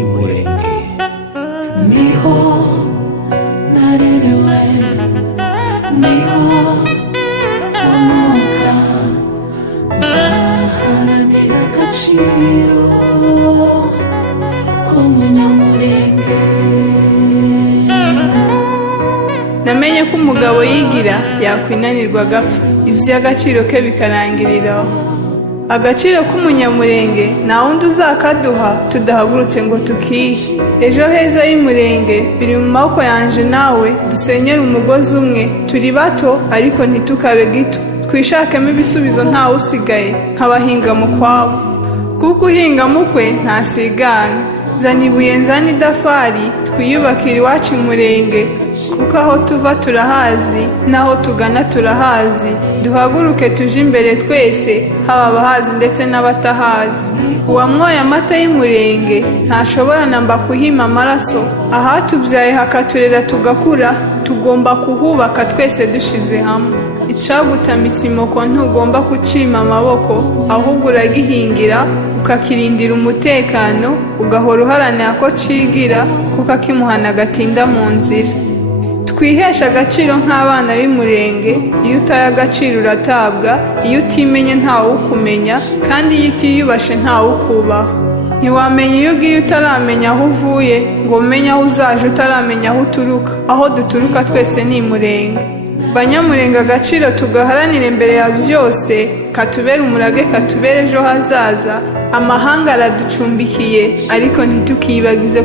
Imurenge niho narerewe, niho nkomoka, nzaharanira agaciro k'umunyamurenge. Namenye ko umugabo yigira yakwinanirwa agapfa, iby'agaciro ke bikarangiriraho. Agaciro k'umunyamurenge nta wundi uzakaduha tudahagurutse ngo tukihe. Ejo heza y'umurenge biri mu maboko yanje nawe, dusenyere umugozi umwe. Turi bato ariko ntitukabe gito, twishakemo ibisubizo ntawe usigaye nk'abahinga mu kwabo, kuko uhinga mukwe ntasigana. Zana ibuye nzana idafari, twiyubakire iwacu umurenge, kuko aho tuva turahazi n'aho tugana turahazi. Duhaguruke tuje imbere twese, haba abahazi ndetse n'abatahazi. Uwamwoye amata y'umurenge ntashobora namba kuhima amaraso. Ahatubyaye hakaturera tugakura, tugomba kuhubaka twese dushize hamwe. Icagutamitse imoko ntugomba kucima amaboko, ahubwo uragihingira ukakirindira umutekano, ugahora uharanira ko cigira, kuko akimuhana gatinda mu nzira. Twihesha agaciro nk'abana b'umurenge. Iyo utaye agaciro uratabwa, iyo utimenye ntawe ukumenya, kandi iyo utiyubashe ntawe ukubaha. Ntiwamenya iyo ugiye utaramenya aho uvuye, ngo umenye aho uzaje utaramenya aho uturuka. Aho duturuka twese ni Murenge. Banyamurenge, agaciro tugaharanire mbere ya byose, katubere umurage, katubere ejo hazaza. Amahanga araducumbikiye ariko ntitukiyibagize